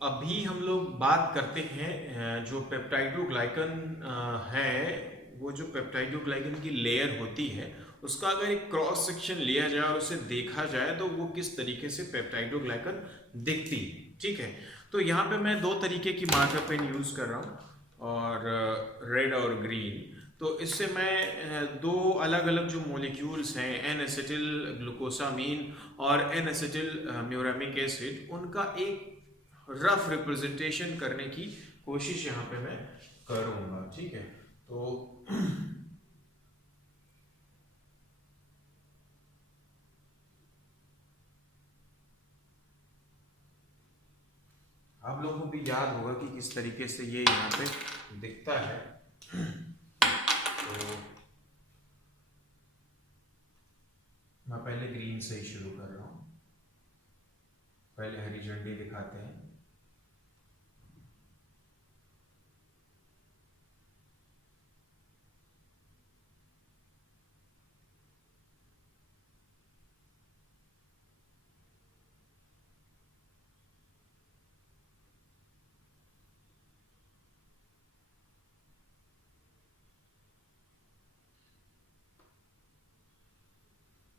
अभी हम लोग बात करते हैं जो पेप्टाइडोग्लाइकन है, वो जो पेप्टाइडोग्लाइकन की लेयर होती है उसका अगर एक क्रॉस सेक्शन लिया जाए और उसे देखा जाए तो वो किस तरीके से पेप्टाइडोग्लाइकन दिखती है। ठीक है, तो यहाँ पे मैं दो तरीके की मार्कर पेन यूज कर रहा हूँ और रेड और ग्रीन। तो इससे मैं दो अलग अलग जो मॉलिक्यूल्स हैं एन एसिटिल ग्लूकोसामीन और एन एसिटिल म्यूरामिक एसिड, उनका एक रफ रिप्रेजेंटेशन करने की कोशिश यहाँ पे मैं करूँगा। ठीक है, तो आप लोगों को भी याद होगा कि किस तरीके से ये यहाँ पे दिखता है। तो मैं पहले ग्रीन से ही शुरू कर रहा हूँ। पहले हरी झंडी दिखाते हैं।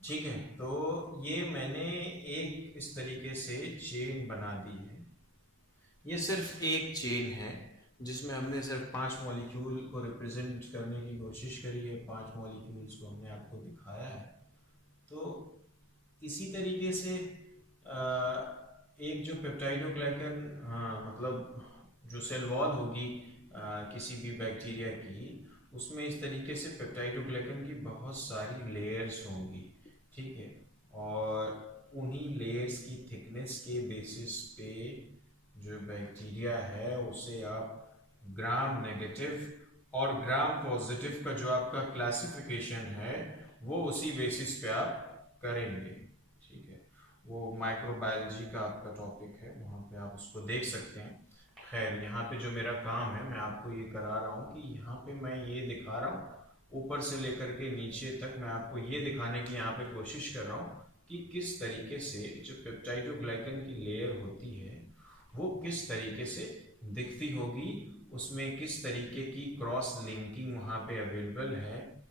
ठीक है, तो ये मैंने एक इस तरीके से चेन बना दी है। ये सिर्फ एक चेन है जिसमें हमने सिर्फ 5 मॉलिक्यूल को रिप्रेजेंट करने की कोशिश करी है। 5 मॉलिक्यूल्स को हमने आपको दिखाया है। तो इसी तरीके से एक जो पेप्टाइडोग्लाइकन, मतलब जो सेल वॉल होगी किसी भी बैक्टीरिया की, उसमें इस तरीके से पेप्टाइडोग्लाइकन की बहुत सारी लेयर्स होंगी। ठीक है, और उन्हीं लेयर्स की थिकनेस के बेसिस पे जो बैक्टीरिया है उसे आप ग्राम नेगेटिव और ग्राम पॉजिटिव का जो आपका क्लासिफिकेशन है वो उसी बेसिस पे आप करेंगे। ठीक है, वो माइक्रोबायोलॉजी का आपका टॉपिक है, वहाँ पे आप उसको देख सकते हैं। खैर, यहाँ पे जो मेरा काम है मैं आपको ये करा रहा हूँ कि यहाँ पे मैं ये दिखा रहा हूँ, ऊपर से लेकर के नीचे तक मैं आपको ये दिखाने की यहाँ पे कोशिश कर रहा हूँ कि किस तरीके से जो पेप्टाइडोग्लाइकन की लेयर होती है वो किस तरीके से दिखती होगी, उसमें किस तरीके की क्रॉस लिंकिंग वहाँ पे अवेलेबल है।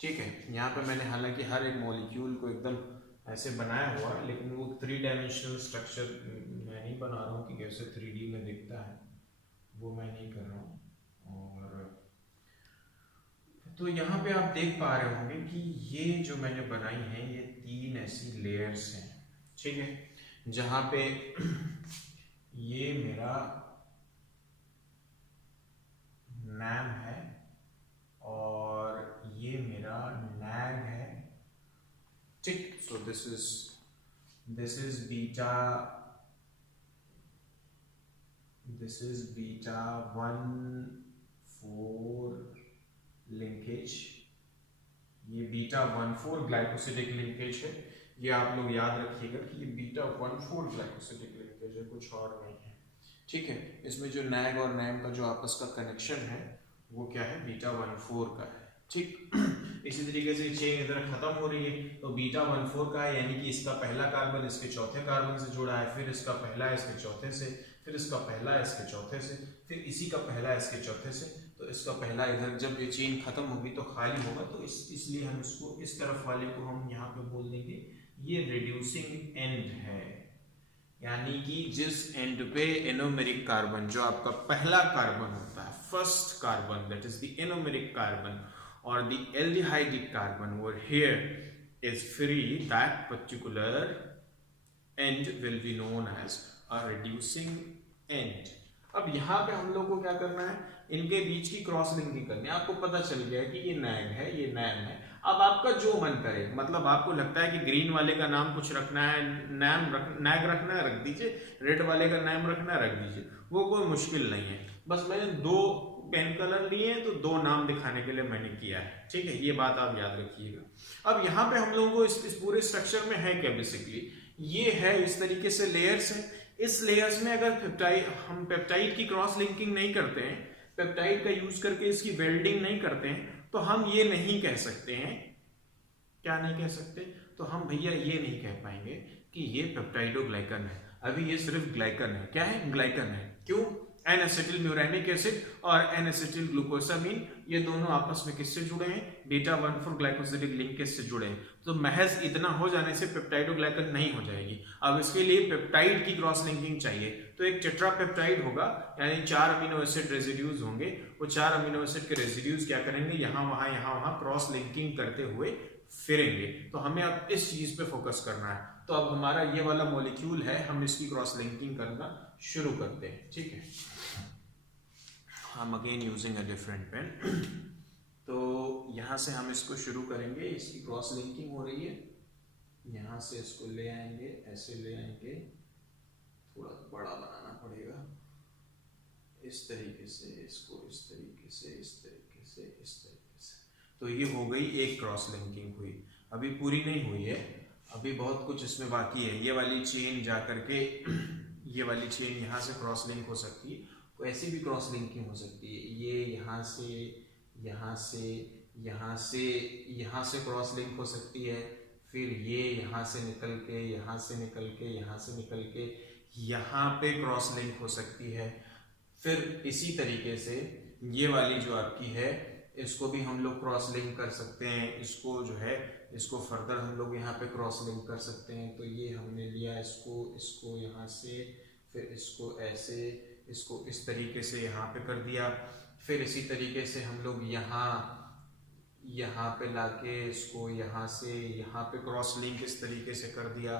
ठीक है, यहाँ पे मैंने हालांकि हर एक मॉलिक्यूल को एकदम ऐसे बनाया हुआ है, लेकिन वो 3 डायमेंशनल स्ट्रक्चर मैं नहीं बना रहा हूँ कि कैसे 3D में दिखता है, वो मैं नहीं कर रहा हूँ। और तो यहाँ पे आप देख पा रहे होंगे कि ये जो मैंने बनाई है ये 3 ऐसी लेयर्स हैं। ठीक है, जहाँ पे ये मेरा नैम है और ये मेरा नैग है। ठीक, सो दिस इज बीटा 1,4 लिंकेज। ये बीटा 1,4 ग्लाइकोसिडिक लिंकेज है। ये आप लोग याद रखिएगा कि ये बीटा 1,4 ग्लाइकोसिडिक लिंकेज है, कुछ और नहीं है। ठीक है, इसमें जो नैग और नैम का जो आपस का कनेक्शन है वो क्या है, बीटा 1,4 का है। ठीक, इसी तरीके से चेन इधर खत्म हो रही है तो बीटा 1,4 का है, यानी कि इसका पहला कार्बन इसके चौथे कार्बन से जुड़ा है, फिर इसका पहला इसके चौथे से, फिर इसका पहला इसके चौथे से, फिर इसी का पहला इसके चौथे से, तो इसका पहला इधर जब ये चेन खत्म होगी तो खाली होगा। तो इसलिए हम इसको इस तरफ वाले को हम यहाँ पे बोल देंगे ये रिड्यूसिंग एंड है, यानी कि जिस एंड पे एनोमेरिक कार्बन जो आपका पहला कार्बन होता है, first carbon, that is the anomeric carbon और the aldehydic carbon over here is free, that particular end will be known as a reducing end। अब यहाँ पे हम लोग को क्या करना है, इनके बीच की क्रॉस लिंकिंग करनी है। आपको पता चल गया कि ये नैग है, ये नैम है। अब आपका जो मन करे, मतलब आपको लगता है कि ग्रीन वाले का नाम कुछ रखना है, नैग रखना है, रख दीजिए, रेड वाले का नाम रखना है, रख दीजिए, वो कोई मुश्किल नहीं है। बस मैंने 2 पेन कलर लिए तो 2 नाम दिखाने के लिए मैंने किया है। ठीक है, ये बात आप याद रखिएगा। अब यहाँ पे हम लोगों को इस पूरे स्ट्रक्चर में है क्या, बेसिकली ये है इस तरीके से लेयर्स हैं। इस लेयर्स में अगर हम पेप्टाइड की क्रॉस लिंकिंग नहीं करते हैं, पेप्टाइड का यूज करके इसकी वेल्डिंग नहीं करते हैं, तो हम ये नहीं कह सकते हैं, क्या नहीं कह सकते, तो हम भैया ये नहीं कह पाएंगे कि ये पेप्टाइडोग्लाइकन है। अभी ये सिर्फ ग्लाइकन है। क्या है? ग्लाइकन है। क्यों? एन एसिटिल म्यूरेनिक एसिड और एन एसिटिल ग्लूकोसामीन ये दोनों आपस में किससे जुड़े हैं? बीटा 1,4 ग्लाइकोसिडिक लिंकेज से जुड़े हैं। तो महज इतना हो जाने से पेप्टाइडोग्लाइकन नहीं हो जाएगी। अब इसके लिए पेप्टाइड की क्रॉस लिंकिंग चाहिए। तो एक टेट्रापेप्टाइड होगा, यानी 4 अमीनो एसिड रेजिड्यूज होंगे। वो 4 अमीनो एसिड के रेजिड्यूज क्या करेंगे? यहाँ वहां क्रॉस लिंकिंग करते हुए फिरेंगे। तो हमें अब इस चीज पे फोकस करना है। तो अब हमारा ये वाला मॉलिक्यूल है, हम इसकी क्रॉस लिंकिंग करना शुरू करते हैं। ठीक है, हम again using a different pen. तो यहां से हम इसको शुरू करेंगे। इसकी क्रॉस लिंकिंग हो रही है, यहां से इसको ले आएंगे, ऐसे ले आएंगे, थोड़ा बड़ा बनाना पड़ेगा, इस तरीके से, इसको इस तरीके से, इस तरीके से, इस तरीके से। तो ये हो गई एक क्रॉस लिंकिंग हुई। अभी पूरी नहीं हुई है, अभी बहुत कुछ इसमें बाकी है। ये वाली चेन जा करके ये वाली चेन यहाँ से क्रॉस लिंक हो सकती है, तो ऐसी भी क्रॉस लिंकिंग हो सकती है। ये यहाँ से, यहाँ से, यहाँ से, यहाँ से क्रॉस लिंक हो सकती है। फिर ये यहाँ से निकल के, यहाँ से निकल के, यहाँ से निकल के यहाँ पे क्रॉस लिंक हो सकती है। फिर इसी तरीके से ये वाली जो आपकी है, इसको भी हम लोग क्रॉस लिंक कर सकते हैं। इसको जो है, इसको फर्दर हम लोग यहाँ पे क्रॉस लिंक कर सकते हैं। तो ये हमने लिया इसको यहाँ से, फिर इसको ऐसे, इसको इस तरीके से यहाँ पे कर दिया। फिर इसी तरीके से हम लोग यहाँ पे लाके इसको यहाँ से यहाँ पे क्रॉस लिंक इस तरीके से कर दिया।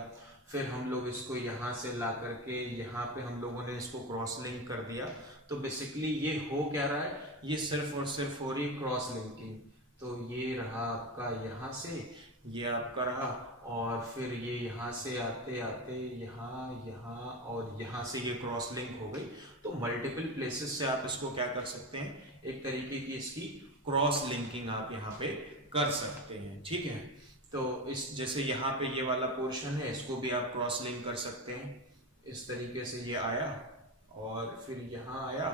फिर हम लोग इसको यहाँ से ला करके यहाँ पे हम लोगों ने इसको क्रॉस लिंक कर दिया। तो बेसिकली ये हो क्या रहा है? ये सिर्फ और सिर्फ हो रही क्रॉस लिंकिंग। तो ये रहा आपका यहाँ से, ये आपका रहा, और फिर ये यहाँ से आते आते यहाँ और यहाँ से ये क्रॉस लिंक हो गई। तो मल्टीपल प्लेसेस से आप इसको क्या कर सकते हैं? एक तरीके की इसकी क्रॉस लिंकिंग आप यहाँ पे कर सकते हैं। ठीक है, तो इस जैसे यहाँ पे ये वाला पोर्शन है, इसको भी आप क्रॉस लिंक कर सकते हैं। इस तरीके से ये आया और फिर यहाँ आया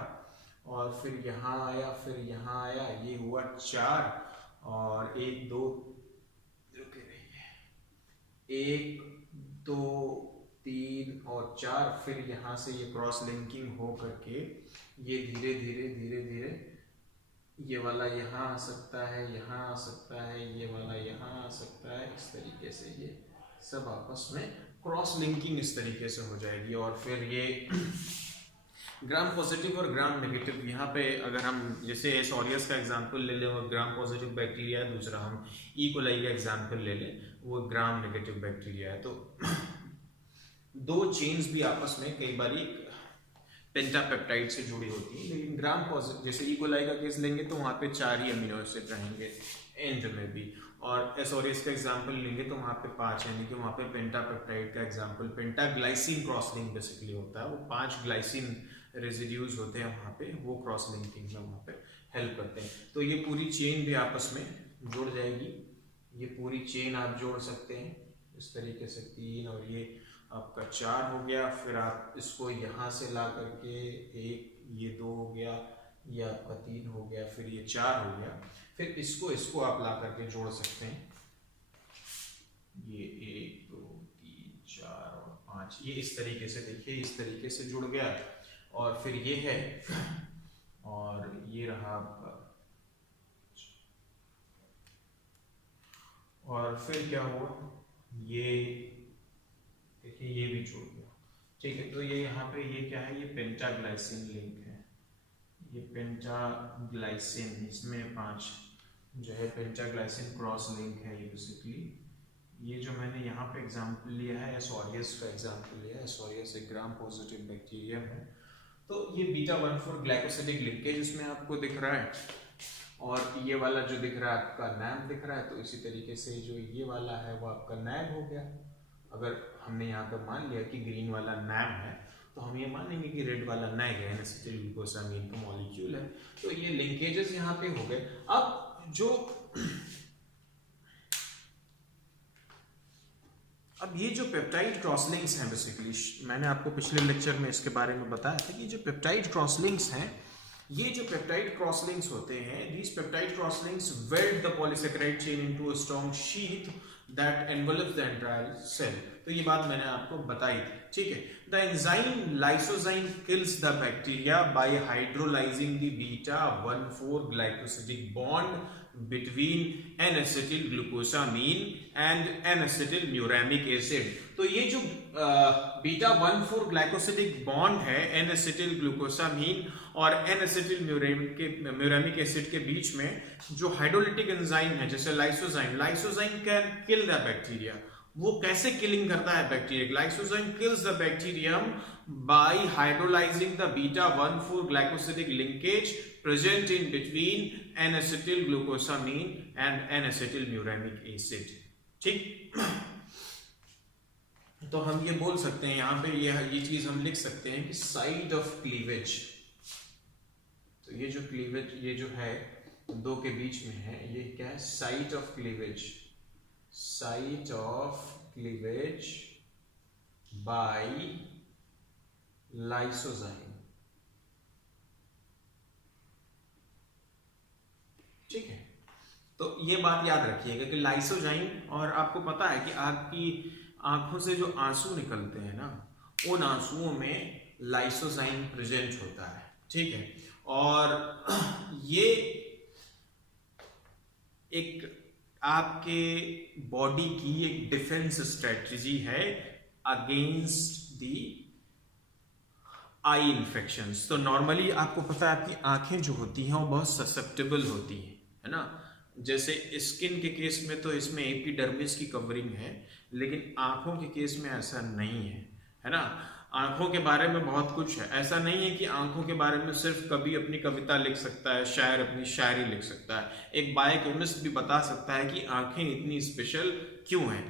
और फिर यहाँ आया, फिर यहाँ आया, ये हुआ 4 और 1 2 रुके रहिए, 1 2 3 और 4। फिर यहाँ से ये क्रॉस लिंकिंग हो करके ये धीरे धीरे धीरे धीरे ये वाला यहाँ आ सकता है, यहाँ आ सकता है, ये वाला यहाँ आ सकता है। इस तरीके से ये सब आपस में क्रॉस लिंकिंग इस तरीके से हो जाएगी। और फिर ये ग्राम पॉजिटिव और ग्राम नेगेटिव, यहाँ पे अगर हम जैसे एस ऑरियस का एग्जांपल ले लें और ग्राम पॉजिटिव बैक्टीरिया है, दूसरा हम ई कोलाई का एग्जांपल ले लें, वो ग्राम नेगेटिव बैक्टीरिया है। तो दो चेन्स भी आपस में कई बार पेंटापेप्टाइड से जुड़ी होती है। लेकिन ग्राम पॉजिटिव जैसे ई कोलाई का केस लेंगे तो वहाँ पे 4 ही अमीनो एसिड रहेंगे एंड में भी, और एस ऑरियस का एग्जांपल लेंगे तो वहाँ पे 5 है, लेकिन वहाँ पे पेंटापेप्टाइड का example pentaglycine cross link basically होता है। वो 5 ग्लाइसिन रेजिड्यूज होते हैं वहाँ पे, वो क्रॉस लिंकिंग में वहाँ पे हेल्प करते हैं। तो ये पूरी चेन भी आपस में जुड़ जाएगी। ये पूरी चेन आप जोड़ सकते हैं इस तरीके से, 3 और ये आपका 4 हो गया। फिर आप इसको यहाँ से ला करके 1, ये 2 हो गया, ये आपका 3 हो गया, फिर ये 4 हो गया। फिर इसको आप ला करके जोड़ सकते हैं। ये 1 2 3 4 और 5, ये इस तरीके से, देखिए इस तरीके से जुड़ गया। और फिर ये है और ये रहा आपका, और फिर क्या हुआ, ये देखिए ये भी जुड़ गया। ठीक है, तो ये यहाँ पे ये क्या है? ये पेंटाग्लाइसिन लिंक है, ये पेंटाग्लाइसिन, इसमें 5 जो है पेंटाग्लाइसिन क्रॉस लिंक है। ये बेसिकली ये जो मैंने यहाँ पे एग्जांपल लिया है, एस ऑरियस का एग्जांपल लिया है। एस ऑरियस एक ग्राम पॉजिटिव बैक्टीरियम है। तो ये बीटा 1,4 ग्लाइकोसिडिक लिंकेज इसमें आपको दिख रहा है, और ये वाला जो दिख रहा है आपका नैब दिख रहा है। तो इसी तरीके से जो ये वाला है वो आपका नैब हो गया। अगर हमने यहाँ पे मान लिया कि ग्रीन वाला नैब है, तो हम ये मानेंगे कि रेड वाला नैग है, एसिटिल ग्लूकोसामीन का मॉलिक्यूल है। तो ये लिंकेजेस यहाँ पे हो गए। अब ये जो पेप्टाइड क्रॉस लिंक्स हैं, बेसिकली मैंने आपको पिछले लेक्चर में इसके बारे में बताया था कि जो पेप्टाइड क्रॉस लिंक्स हैं, ये जो पेप्टाइड क्रॉस लिंक्स होते हैं, these peptide cross links weld the polysaccharide chain into a strong sheath that envelops the entire cell. तो ये बात मैंने आपको बताई थी, ठीक है. The enzyme lysozyme kills the bacteria by hydrolyzing the beta 1,4 glycosidic bond between N-acetyl glucosamine and N-acetyl muramic acid. तो ये जो बीटा 1,4 ग्लाइकोसिडिक बॉन्ड है N-acetyl glucosamine और N-acetyl muramic acid के बीच में जो हाइड्रोलिटिक एंजाइम है जैसे lysozyme can kill the bacteria. वो कैसे किलिंग करता है bacteria? Lysozyme kills the bacterium by hydrolyzing the beta 1,4 glycosidic linkage present in between N-acetyl glucosamine and N-acetyl muramic acid. ठीक. तो हम ये बोल सकते हैं यहाँ पे ये चीज हम लिख सकते हैं कि साइट ऑफ क्लीवेज. तो ये जो क्लीवेज ये जो है दो के बीच में है, ये क्या है? Site of cleavage. Site of cleavage by lysozyme. ठीक है. तो ये बात याद रखिएगा कि लाइसोजाइम, और आपको पता है कि आपकी आंखों से जो आंसू निकलते हैं ना, उन आंसुओं में लाइसोजाइम प्रेजेंट होता है. ठीक है. और ये एक आपके बॉडी की एक डिफेंस स्ट्रेटजी है अगेंस्ट दी आई इन्फेक्शंस. तो नॉर्मली आपको पता है आपकी आंखें जो होती हैं वो बहुत ससेप्टेबल होती हैं, है ना. जैसे स्किन के केस में तो इसमें एपिडर्मिस की कवरिंग है, लेकिन आंखों के केस में ऐसा नहीं है ना. आंखों के बारे में बहुत कुछ है. ऐसा नहीं है कि आंखों के बारे में सिर्फ कभी अपनी कविता लिख सकता है, शायर अपनी शायरी लिख सकता है. एक बायोकेमिस्ट भी बता सकता है कि आंखें इतनी स्पेशल क्यों हैं.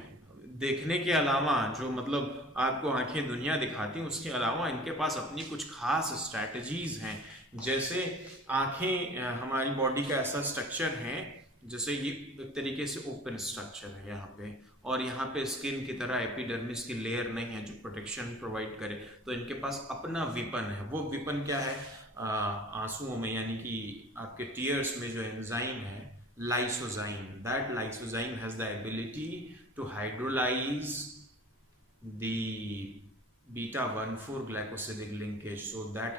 देखने के अलावा जो मतलब आपको आंखें दुनिया दिखाती हैं, उसके अलावा इनके पास अपनी कुछ खास स्ट्रैटेजीज हैं. जैसे आंखें हमारी बॉडी का ऐसा स्ट्रक्चर है, जैसे ये एक तरीके से ओपन स्ट्रक्चर है यहाँ पे, और यहाँ पे स्किन की तरह एपिडर्मिस की लेयर नहीं है जो प्रोटेक्शन प्रोवाइड करे. तो इनके पास अपना विपन है. वो विपन क्या है? आंसुओं में, यानी कि आपके टीयर्स में जो एंजाइम है lysozyme. That lysozyme has the ability to hydrolyze the beta 1,4 glycosidic linkage, so that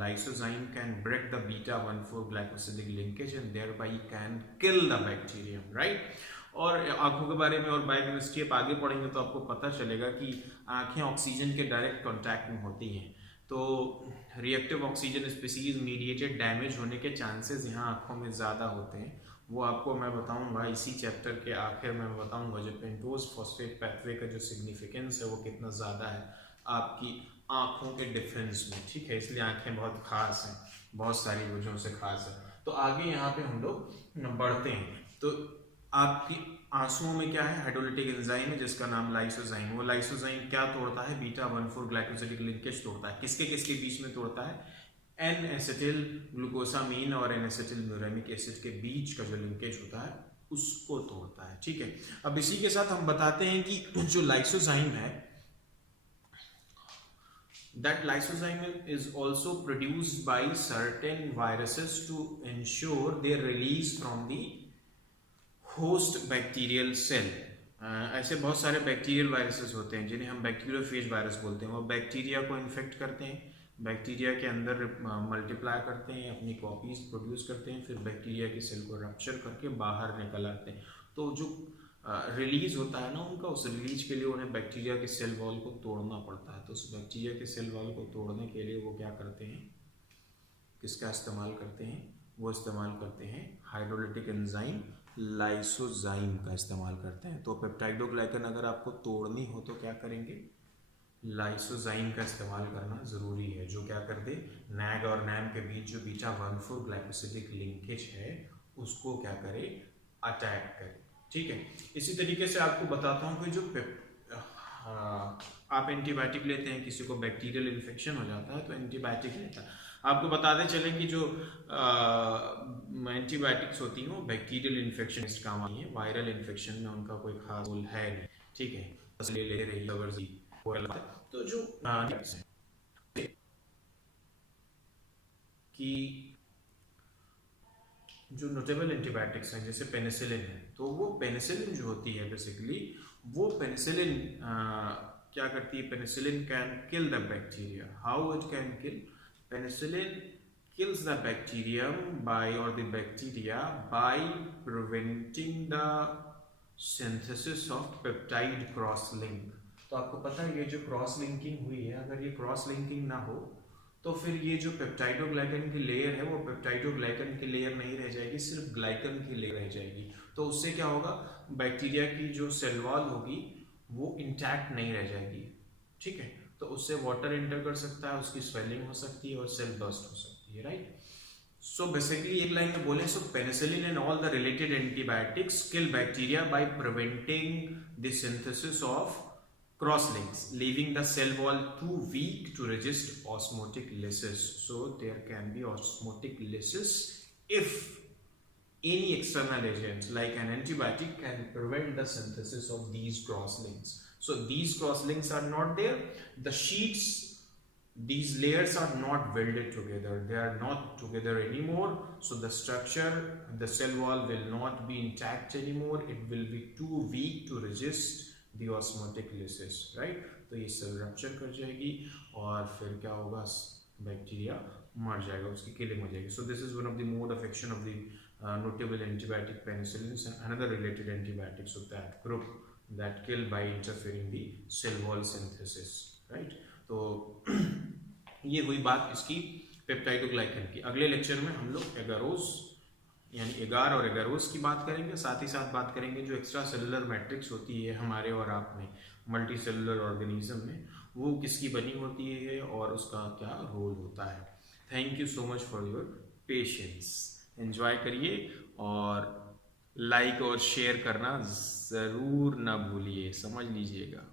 lysozyme can break the beta 1,4 glycosidic linkage and thereby can kill the bacterium, right? और आंखों के बारे में और बायोकेमिस्ट्री आप आगे पढ़ेंगे तो आपको पता चलेगा कि आंखें ऑक्सीजन के डायरेक्ट कांटेक्ट में होती हैं, तो reactive oxygen species mediated damage होने के चांसेस यहाँ आंखों में ज़्यादा होते हैं. वो आपको मैं बताऊंगा इसी चैप्टर के आखिर में. मैं बताऊंगा जो पेंटोज फॉस्फेट पैथवे का जो सिग्निफिकेंस है वो कितना ज़्यादा है आपकी आंखों के डिफेंस में. ठीक है. इसलिए आंखें बहुत खास हैं, बहुत सारी वजहों से खास है. तो आगे यहाँ पे हम लोग बढ़ते हैं. तो आपकी आंसुओं में क्या है? हाइड्रोलिटिक एंजाइम है जिसका नाम लाइसोजाइम. वो लाइसोजाइम क्या तोड़ता है? बीटा 1,4 ग्लाइकोसिडिक लिंकेज तोड़ता है. किसके किसके बीच में तोड़ता है? N-acetyl ग्लूकोसामीन और N-acetyl म्यूरेमिक एसिड के बीच का जो लिंकेज होता है उसको तोड़ता है. ठीक है. अब इसी के साथ हम बताते हैं कि जो लाइसोजाइम है, that lysozyme is also produced by certain viruses to ensure their release from the host bacterial cell. ऐसे बहुत सारे बैक्टीरियल वायरसेस होते हैं जिन्हें हम बैक्टीरियोफेज वायरस बोलते हैं. वो बैक्टीरिया को इन्फेक्ट करते हैं, बैक्टीरिया के अंदर मल्टीप्लाई करते हैं, अपनी कॉपीज प्रोड्यूस करते हैं, फिर बैक्टीरिया की सेल को रप्चर करके बाहर निकल आते हैं. तो जो रिलीज होता है ना उनका, उस रिलीज के लिए उन्हें बैक्टीरिया के सेल वॉल को तोड़ना पड़ता है. तो उस बैक्टीरिया के सेल वॉल को तोड़ने के लिए वो क्या करते हैं? किसका इस्तेमाल करते हैं? वो इस्तेमाल करते हैं हाइड्रोलिटिक एंजाइम लाइसोजाइम का इस्तेमाल करते हैं. तो पेप्टाइडोग्लाइकन अगर आपको तोड़नी हो तो क्या करेंगे? लाइसोजाइम का इस्तेमाल करना ज़रूरी है, जो क्या कर दे? नैग और नैम के बीच जो बीटा 1,4 ग्लाइकोसिडिक लिंकेज है उसको क्या करे? अटैक करे. ठीक है. इसी तरीके से आपको बताता हूँ कि जो आप एंटीबायोटिक लेते हैं, किसी को बैक्टीरियल इन्फेक्शन हो जाता है तो एंटीबायोटिक लेता है. आपको बताते चलें कि जो एंटीबायोटिक्स होती हैं वो बैक्टीरियल इन्फेक्शन काम आई है. वायरल इन्फेक्शन में उनका कोई खास रोल है नहीं. ठीक है. ले रही है. तो जो कि जो नोटेबल एंटीबायोटिक्स हैं जैसे पेनिसिलिन है, तो वो पेनिसिलिन जो होती है बेसिकली, वो पेनिसिलिन क्या करती है, penicillin can kill the bacteria. How it can kill? Penicillin kills the bacterium or the bacteria by preventing the synthesis of peptide cross link. तो आपको पता है ये जो क्रॉस लिंकिंग हुई है, अगर ये क्रॉस लिंकिंग ना हो तो फिर ये जो पेप्टाइडोग्लाइकन की लेयर है वो पेप्टाइडोग्लाइकन की लेयर नहीं रह जाएगी, सिर्फ ग्लाइकन की लेयर रह जाएगी. तो उससे क्या होगा, बैक्टीरिया की जो सेल वॉल होगी वो इंटैक्ट नहीं रह जाएगी. ठीक है, तो उससे वाटर एंटर कर सकता है, उसकी स्वेलिंग हो सकती है और सेल बर्स्ट हो सकती है. राइट. सो बेसिकली एक लाइन में बोले, so penicillin and all the related antibiotics kill bacteria by preventing the synthesis of cross links, leaving the cell wall too weak to resist osmotic lysis. So there can be osmotic lysis if any external agent like an antibiotic can prevent the synthesis of these cross links. So these cross links are not there, the sheets, these layers are not welded together, they are not together anymore, so the structure, the cell wall will not be intact anymore, it will be too weak to resist the osmotic lysis. Right. तो ये cell rupture कर जाएगी और फिर क्या होगा, bacteria मर जाएगा, उसकी किलिंग हो जाएगी. So this is one of the mode of action of the notable antibiotic penicillin and another related antibiotics of that group that kill by interfering the cell wall synthesis. Right. तो ये हुई बात इसकी peptidoglycan की. अगले lecture में हम लोग एगारोस यानी एगार और एगारोस की बात करेंगे, साथ ही साथ बात करेंगे जो एक्स्ट्रा सेलुलर मैट्रिक्स होती है हमारे और आप में, मल्टी सेलुलर ऑर्गेनिज्म में, वो किसकी बनी होती है और उसका क्या रोल होता है. Thank you so much for your patience. Enjoy करिए और लाइक और शेयर करना ज़रूर ना भूलिए, समझ लीजिएगा.